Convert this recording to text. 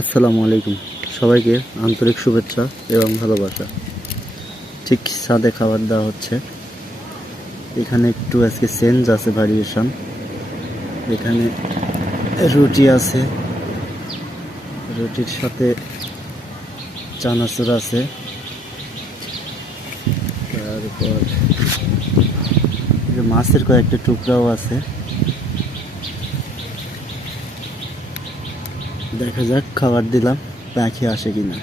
আসসালামু আলাইকুম। সবাইকে আন্তরিক শুভেচ্ছা এবং ভালোবাসা। ঠিক সাদে খাবার দেওয়া হচ্ছে। এখানে একটু আজকে চেঞ্জ আছে ভ্যারিয়েশন এখানে রুটি আছে। রুটির সাথে চানাচুর আছে। তারপর মাছের কয়েকটা টুকরাও আছে। দেখা যাক খাবার দিলাম পাখি আসে কিনা।